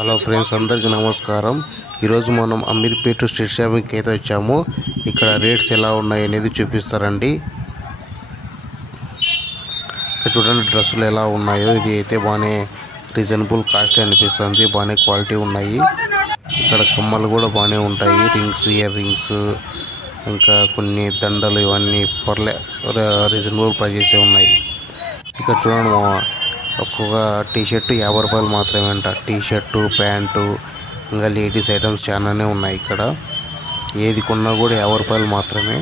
Hello friends, అందరికీ నమస్కారం. ఈరోజు మనం అమీర్పేట స్ట్రీట్ షాపింగ్కి అయితే వచ్చాము. ఇక్కడ రేట్స్ ఎలా ఉన్నాయి అనేది చూపిస్తారండి. ఇక్కడ చూడండి డ్రెస్సులు ఎలా ఉన్నాయో. ఇది అయితే బాగానే రీజనబుల్ కాస్ట్ అనిపిస్తుంది, బాగానే క్వాలిటీ ఉన్నాయి. ఇక్కడ కమ్మలు కూడా బాగానే ఉంటాయి, రింగ్స్, ఇయర్ రింగ్స్, ఇంకా కొన్ని దండలు, ఇవన్నీ రీజనబుల్ ప్రైజెస్ ఉన్నాయి. ఇక్కడ చూడండి, ఒక్కొక్క టీషర్ట్ 50 రూపాయలు మాత్రమే అంట. టీషర్టు, ప్యాంటు, ఇంకా లేడీస్ ఐటమ్స్ చాలానే ఉన్నాయి. ఇక్కడ ఏది కొన్నా కూడా 50 రూపాయలు మాత్రమే.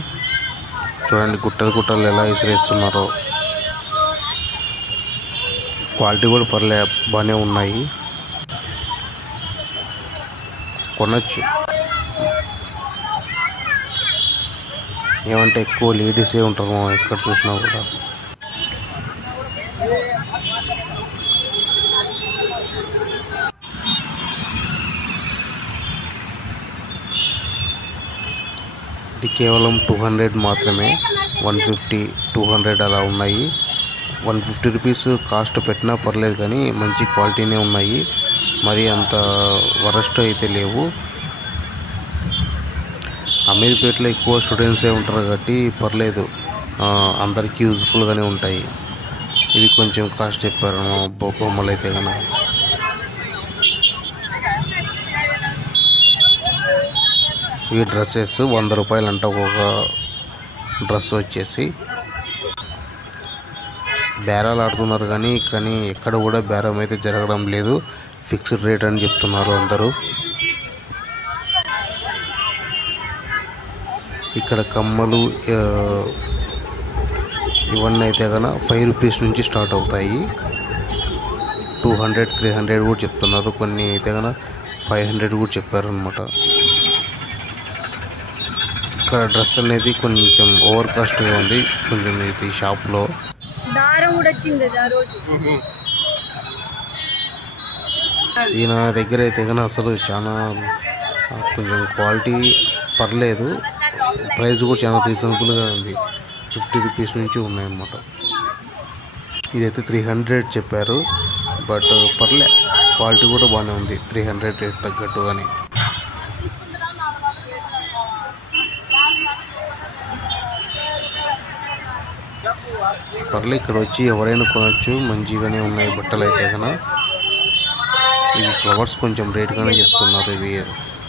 చూడండి గుట్టలు గుట్టలు ఎలా విసిరేస్తున్నారో. క్వాలిటీ కూడా బాగానే ఉన్నాయి, కొనచ్చు. ఏమంటే ఎక్కువ లేడీసే ఉంటారు ఎక్కడ చూసినా కూడా. ఇది కేవలం 200 మాత్రమే. 150, 200 అలా ఉన్నాయి. 150 రూపీస్ కాస్ట్ పెట్టినా పర్లేదు, కానీ మంచి క్వాలిటీనే ఉన్నాయి. మరి అంత వరస్ట్ అయితే లేవు. అమీర్పేటలో ఎక్కువ స్టూడెంట్సే ఉంటారు కాబట్టి పర్లేదు, అందరికీ యూజ్ఫుల్గానే ఉంటాయి. ఇవి కొంచెం కాస్ట్ చెప్పారు బొమ్మలు అయితే కన్నా. ఈ డ్రెస్సెస్ 100 రూపాయలు అంట ఒక్కొక్క డ్రెస్ వచ్చేసి. బేరాలు ఆడుతున్నారు కానీ ఎక్కడ కూడా బేరం అయితే జరగడం లేదు. ఫిక్స్డ్ రేట్ అని చెప్తున్నారు అందరూ. ఇక్కడ కమ్మలు ఇవన్నీ అయితే కన్నా 5 రూపీస్ నుంచి స్టార్ట్ అవుతాయి. 200, 300 కూడా చెప్తున్నారు. కొన్ని అయితే కన్నా 500 కూడా చెప్పారు అనమాట. ఇక్కడ డ్రెస్ అనేది కొంచెం ఓవర్ కాస్ట్గా ఉంది కొంచెం ఇది షాప్లో. ఈయన దగ్గర అయితే కానీ అసలు చాలా కొంచెం క్వాలిటీ పర్లేదు, ప్రైస్ కూడా చాలా రీజనబుల్గా ఉంది. 50 రూపీస్ నుంచి ఉన్నాయన్నమాట. ఇదైతే 300 చెప్పారు, బట్ పర్లే, క్వాలిటీ కూడా బాగానే ఉంది. 300 రేట్ తగ్గట్టుగానే. పర్లే, ఇక్కడ వచ్చి ఎవరైనా కొనవచ్చు, మంచిగానే ఉన్నాయి బట్టలు అయితే కన్నా. ఇవి ఫ్లవర్స్ కొంచెం రేట్గానే చెప్తున్నారు. ఇవి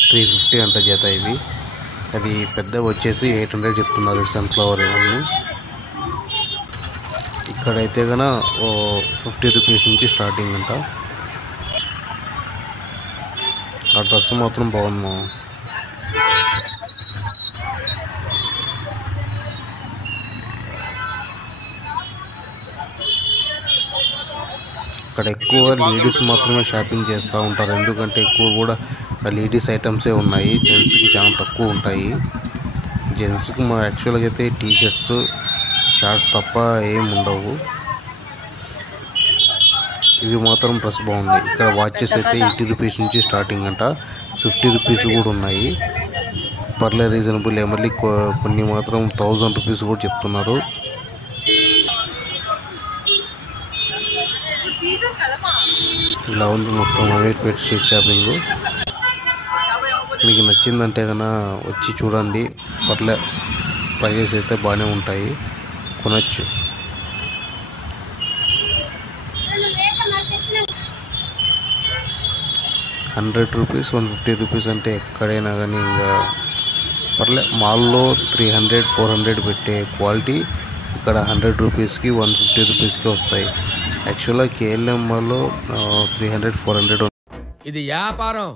350 అంట జత. ఇవి అది పెద్ద వచ్చేసి 800 చెప్తున్నారు. సన్ఫ్లవర్ ఇవన్నీ. ఇక్కడైతే కన్నా 50 రూపీస్ నుంచి స్టార్టింగ్ అంట. ఆ డ్రెస్ మాత్రం బాగుంది. ఇక్కడ ఎక్కువ లేడీస్ మాత్రమే షాపింగ్ చేస్తూ ఉంటారు, ఎందుకంటే ఎక్కువ కూడా లేడీస్ ఐటమ్సే ఉన్నాయి. జెంట్స్కి చాలా తక్కువ ఉంటాయి. జెంట్స్కి యాక్చువల్గా అయితే టీషర్ట్స్, షార్ట్స్ తప్ప ఏం ఉండవు. ఇవి మాత్రం డ్రెస్ బాగున్నాయి. ఇక్కడ వాచెస్ అయితే 80 రూపీస్ నుంచి స్టార్టింగ్ అంట. 50 రూపీస్ కూడా ఉన్నాయి. పర్లే, రీజనబుల్. మళ్ళీ కొన్ని మాత్రం 1000 రూపీస్ కూడా చెప్తున్నారు. ఇలా ఉంది మొత్తం అమీర్పేట స్ట్రీట్ షాపింగ్. మీకు నచ్చిందంటే కన్నా వచ్చి చూడండి. పర్లే, ప్రైజెస్ అయితే బాగానే ఉంటాయి, కొనచ్చు. ₹100, 150 రూపీస్ అంటే ఎక్కడైనా కానీ ఇంకా పర్లే. మాల్లో 300, 400 పెట్టే క్వాలిటీ ఇక్కడ 100 రూపీస్కి, 150 రూపీస్కి వస్తాయి. యాక్చువల్గా KLM మాల్లో 300, 400. ఇది వ్యాపారం.